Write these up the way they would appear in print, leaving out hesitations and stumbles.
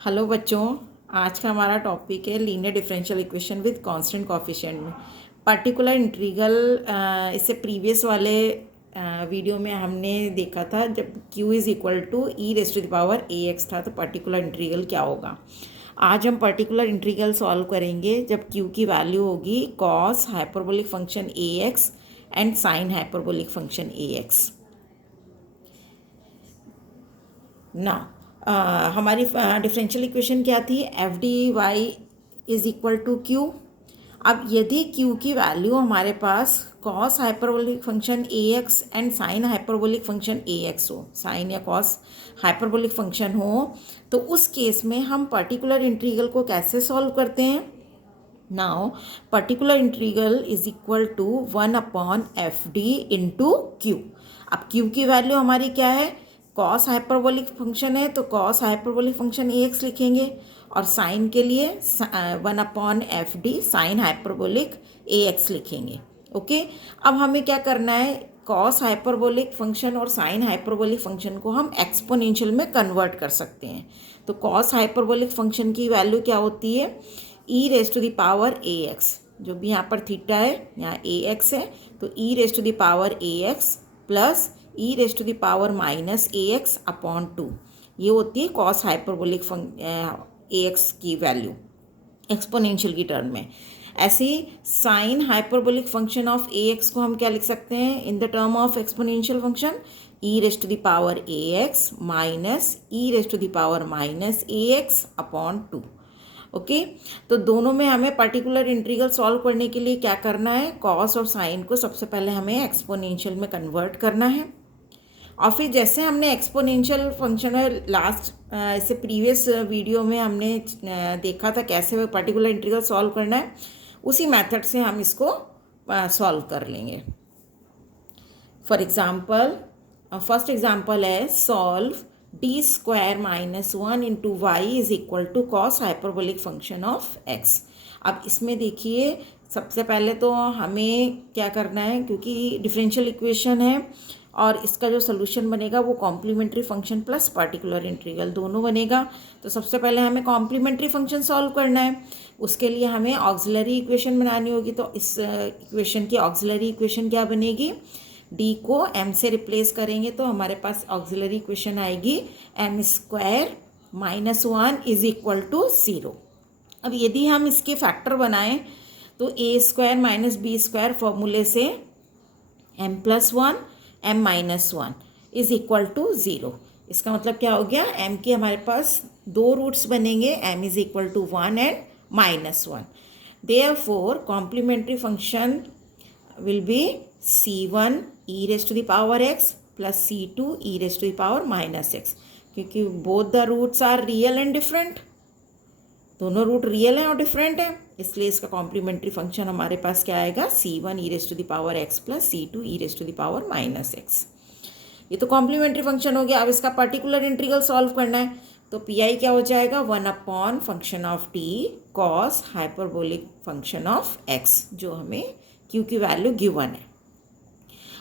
Hello बच्चों, आज का हमारा टॉपिक है linear differential equation with constant coefficient में पर्टिकुलर इंटीग्रल। इससे प्रीवियस वाले वीडियो में हमने देखा था जब q is equal to e raise to the power A x था तो पर्टिकुलर इंटीग्रल क्या होगा। आज हम पर्टिकुलर इंटीग्रल सॉल्व करेंगे जब q की वैल्यू होगी cos hyperbolic function A X and sine hyperbolic function A X. ना हमारी डिफरेंशियल इक्वेशन क्या थी, F D Y is equal to Q. अब यदि क्यू की वैल्यू हमारे पास cos hyperbolic function A X and sine hyperbolic function A X हो, साइन या कॉस हाइपरबोलिक फंक्शन हो, तो उस केस में हम पर्टिकुलर इंटीग्रल को कैसे सॉल्व करते हैं। Now particular integral is equal to 1/f(d) into q. अब क्यू की वैल्यू हमारी क्या है, कॉस हाइपरबोलिक फंक्शन है तो कॉस हाइपरबोलिक फंक्शन ए एक्स लिखेंगे और साइन के लिए 1/f(d) साइन हाइपरबोलिक ए एक्स लिखेंगे। ओके, अब हमें क्या करना है, कॉस हाइपरबोलिक फंक्शन और साइन हाइपरबोलिक फंक्शन को हम एक्सपोनेंशियल में कन्वर्ट कर सकते हैं। तो कॉस हाइपरबोलिक फंक्शन की वैल्यू क्या होती है, E raise to the power A X, जो भी यहाँ पर थीटा है यहाँ ए एक्स है तो E raise to the power A X plus E raise to the power minus A X upon 2, ये होती है कॉस हाइपरबोलिक ए एक्स की वैल्यू एक्सपोनेंशियल की टर्म में। ऐसे ही sine hyperbolic function of A X को हम क्या लिख सकते हैं in the term of exponential function, E raise to the power A X minus E raise to the power minus A X upon 2। Okay, तो दोनों में हमें पर्टिकुलर इंटीग्रल सॉल्व करने के लिए क्या करना है, कॉस और साइन को सबसे पहले हमें एक्सपोनेंशियल में कन्वर्ट करना है और फिर जैसे हमने एक्सपोनेंशियल फंक्शन है लास्ट इससे प्रीवियस वीडियो में हमने देखा था कैसे पर्टिकुलर इंटीग्रल सॉल्व करना है, उसी मेथड से हम इसको सॉल्व कर लेंगे। फॉर एग्जांपल फर्स्ट एग्जांपल है solve d square minus 1 into y is equal to cos hyperbolic function of x. अब इसमें देखिए सबसे पहले तो हमें क्या करना है, क्योंकि डिफरेंशियल इक्वेशन है और इसका जो सोल्यूशन बनेगा वो complementary function plus particular integral दोनों बनेगा। तो सबसे पहले हमें कॉम्प्लीमेंट्री फंक्शन सॉल्व करना है, उसके लिए हमें ऑक्सिलरी इक्वेशन बनानी होगी। तो इस इक्वेशन की ऑक्सिलरी इक्वेशन क्या बनेगी, डी को एम से रिप्लेस करेंगे तो हमारे पास ऑक्सिलरी इक्वेशन आएगी m square minus 1 is equal to 0। अब यदि हम इसके फैक्टर बनाएं तो a square minus b square फॉर्मूले से m plus 1 m minus 1 is equal to 0। इसका मतलब क्या हो गया, एम के हमारे पास दो रूट्स बनेंगे, m is equal to 1 and minus 1। Therefore complementary function will be c1 e raise to the power x plus c2 e raise to the power minus x, क्योंकि both the roots are real and different, दोनों root real हैं और different हैं, इसलिए इसका complementary function हमारे पास क्या आएगा, c1 e raise to the power x plus c2 e raise to the power minus x। ये तो कॉम्प्लीमेंट्री फंक्शन हो गया। अब इसका पर्टिकुलर इंटीग्रल सॉल्व करना है तो पी आई क्या हो जाएगा, 1 function of t cos hyperbolic function of x, जो हमें q की वैल्यू गिवन है।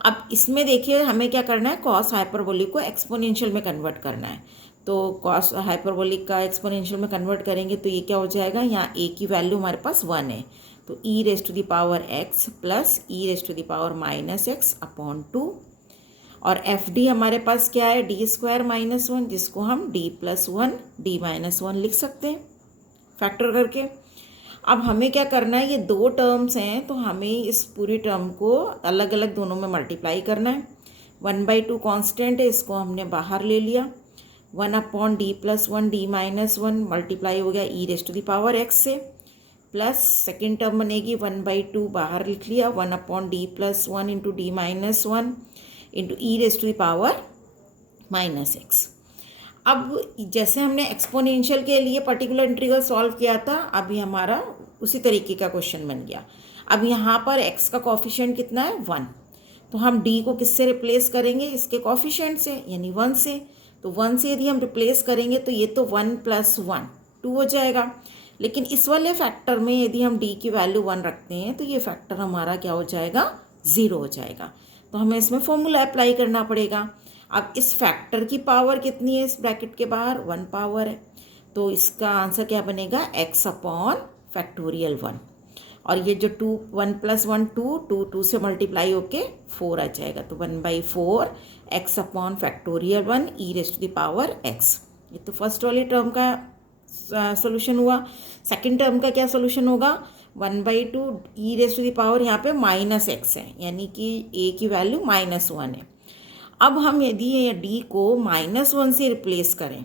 अब इसमें देखिए हमें क्या करना है, कॉस हाइपरबोलिक को एक्सपोनेंशियल में कन्वर्ट करना है। तो कॉस हाइपरबोलिक का एक्सपोनेंशियल में कन्वर्ट करेंगे तो ये क्या हो जाएगा, यहाँ a की वैल्यू हमारे पास 1 है तो e raise to the power x plus e raise to the power minus x upon 2, और एफ डी हमारे पास क्या है, डी स्क्वायर माइनस 1, जिसको हम d प्लस 1 d माइनस 1 लिख सकते हैं फैक्टर करके। अब हमें क्या करना है, ये दो टर्म्स हैं तो हमें इस पूरी टर्म को अलग अलग दोनों में मल्टीप्लाई करना है। 1/2 कांस्टेंट है, इसको हमने बाहर ले लिया, 1/d plus 1 d minus 1 multiply हो गया e raise to the power x से, प्लस सेकेंड टर्म बनेगी 1/2 बाहर लिख लिया, 1/d plus 1 into d minus 1 into e raise to the power minus x। अब जैसे हमने एक्सपोनेंशियल के लिए पर्टिकुलर इंटीग्रल सॉल्व किया था, अभी हमारा उसी तरीके का क्वेश्चन बन गया। अब यहाँ पर x का कॉफिशिएंट कितना है, 1, तो हम d को किससे रिप्लेस करेंगे, इसके कॉफिशिएंट से यानी 1 से। तो 1 से यदि हम रिप्लेस करेंगे तो ये तो 1 प्लस 1 2 हो जाएगा, लेकिन इस वाले फैक्टर में यदि हम d की वैल्यू 1 रखते हैं तो ये फैक्टर हमारा क्या हो जाएगा, 0 हो जाएगा। तो हमें इसमें फॉर्मूला अप्लाई करना पड़ेगा। अब इस फैक्टर की पावर कितनी है, इस ब्रैकेट के बाहर 1 पावर है, तो इसका आंसर क्या बनेगा, x अपॉन फैक्टोरियल 1। और ये जो 2 1 + 1 2 2 2 से मल्टीप्लाई होके 4 आ जाएगा, तो 1/4 x अपॉन फैक्टोरियल 1 e⁻x। ये तो फर्स्ट वाली टर्म का सोल्यूशन हुआ। सेकंड टर्म का क्या सोल्यूशन होगा, 1/2 e⁻, यहाँ पे -x है, यानी कि a की वैल्यू -1 है। अब हम यदि ये d को -1 से रिप्लेस करें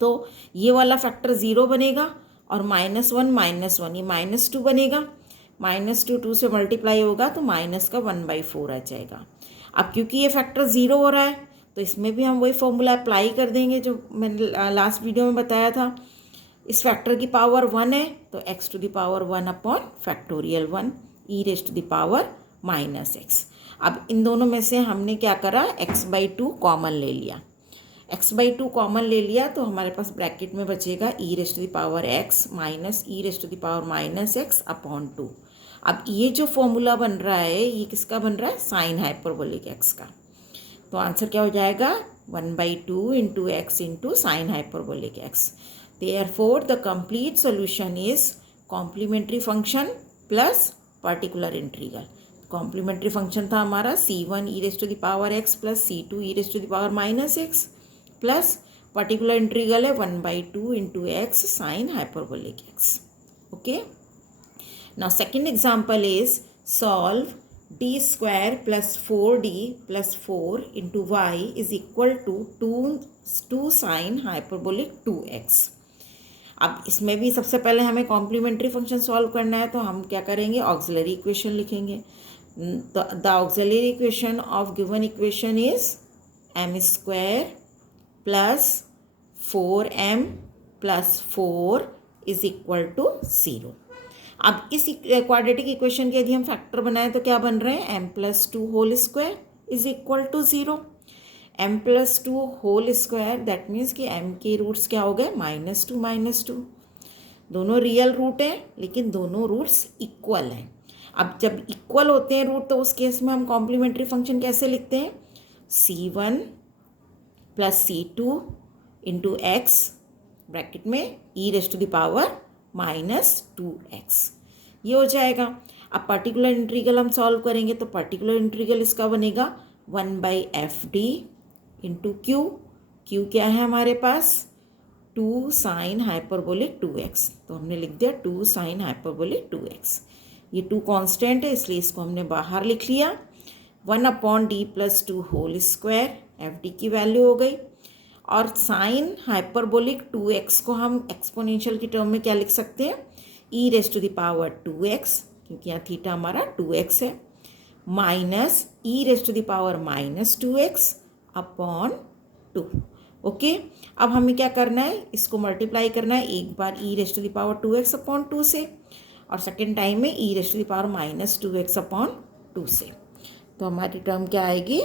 तो ये वाला फैक्टर 0 बनेगा और -1 ये -2 बनेगा। -2 2 से मल्टीप्लाई होगा तो माइनस का 1/4 आ जाएगा। अब क्योंकि ये फैक्टर 0 हो रहा है तो इसमें भी हम वही फॉर्मूला अप्लाई कर देंगे जो मैंने लास्ट वीडियो में बताया था। इस फैक्टर की पावर 1 है तो x⁻1 अपॉन फैक्टोरियल 1 e⁻−x। अब इन दोनों में से हमने क्या करा, x/2 कॉमन ले लिया। x/2 कॉमन ले लिया तो हमारे पास ब्रैकेट में बचेगा e⁻x माइनस e⁻−x अपॉन 2। अब ये जो फॉर्मूला बन रहा है ये किसका बन रहा है, साइन हाइपरबोलिक x का। तो आंसर क्या हो जाएगा, 1/2 × x × sine hyperbolic x। Therefore, the complete solution is complementary function plus particular integral. Complementary function था हमारा c1 e⁻x plus c2 e⁻−x plus particular integral है 1/2 × x sine hyperbolic x। Okay, now second example is solve d² + 4d + 4 × y = 2 sine hyperbolic 2x। अब इसमें भी सबसे पहले हमें complementary function solve करना है, तो हम क्या करेंगे, ऑक्सिलरी इक्वेशन लिखेंगे। The auxiliary equation of given equation is m² + 4m + 4 = 0। अब इस क्वाड्रेटिक इक्वेशन के यदि हम फैक्टर बनाएं तो क्या बन रहे हैं, m + 2 whole square = 0। m + 2 whole square that means कि m के रूट्स क्या हो गए, -2 दोनों रियल रूट हैं लेकिन दोनों रूट्स इक्वल हैं। अब जब इक्वल होते हैं रूट तो उस केस में हम कॉम्प्लीमेंट्री फंक्शन कैसे लिखते हैं, c1 + c2 × x ब्रैकेट में e⁻−2x ये हो जाएगा। अब पर्टिकुलर इंटीग्रल हम सॉल्व करेंगे तो पर्टिकुलर इंटीग्रल इसका बनेगा 1/fd × q क्या है हमारे पास, 2 साइन हाइपरबोलिक 2x। तो हमने लिख दिया 2 साइन हाइपरबोलिक 2x। ये 2 कांस्टेंट है इसलिए इसको हमने बाहर लिख लिया। 1/d + 2 होल स्क्वायर fd की वैल्यू हो गई। और साइन हाइपरबोलिक 2x को हम एक्सपोनेंशियल की टर्म में क्या लिख सकते हैं, e⁻2x क्योंकि यहाँ थीटा हमारा 2x है, माइनस e⁻−2x अपॉन 2। ओके, अब हमें क्या करना है, इसको मल्टीप्लाई करना है एक बार e⁻2x अपॉन 2 से और सेकेंड टाइम में e⁻−2x अपॉन 2 से। तो हमारी टर्म क्या आएगी,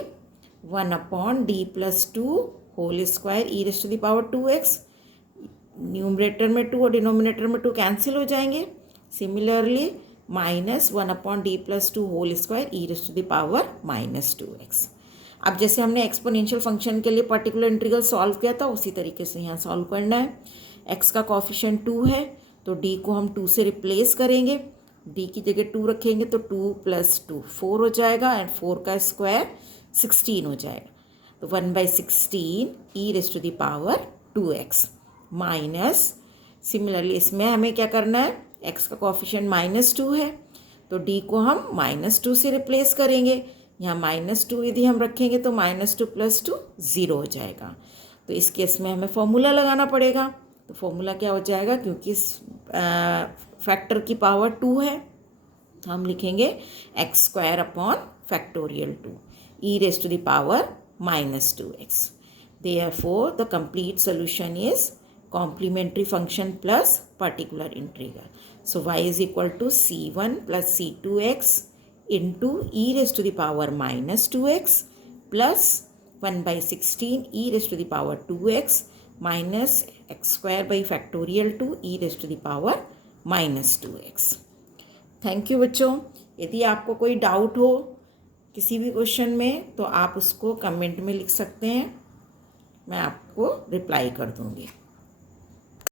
1/d + 2 whole square e⁻2x, numerator में 2 और डिनोमिनेटर में 2 कैंसिल हो जाएंगे। Similarly -1/d + 2 whole square e⁻−2x। अब जैसे हमने एक्सपोनेंशियल फंक्शन के लिए पर्टिकुलर इंटीग्रल सॉल्व किया था उसी तरीके से यहाँ सॉल्व करना है। x का कॉफिशिएंट 2 है तो d को हम 2 से रिप्लेस करेंगे, d की जगह 2 रखेंगे तो 2 + 2 4 हो जाएगा एंड 4 का स्क्वायर 16 हो जाएगा। तो 1/16 e⁻2x माइनस, सिमिलरली इसमें हमें क्या करना है, x का कॉफिशिएंट -2 है तो d को हम -2 से रिप्लेस करेंगे। यहाँ -2 यदि हम रखेंगे तो -2 + 2 0 हो जाएगा। तो इस केस में हमें फॉर्मूला लगाना पड़ेगा। तो फॉर्मूला क्या हो जाएगा, क्योंकि इस फैक्टर की पावर 2 है तो हम लिखेंगे x² upon factorial 2 e⁻−2x। Therefore, the complete solution is complementary function plus particular integral. So y = c1 + c2x into e⁻−2x plus 1/16 e⁻2x minus x²/2 e⁻−2x। Thank you बच्चों। यदि आपको कोई डाउट हो किसी भी क्वेश्चन में तो आप उसको कमेंट में लिख सकते हैं, मैं आपको रिप्लाई कर दूँगी।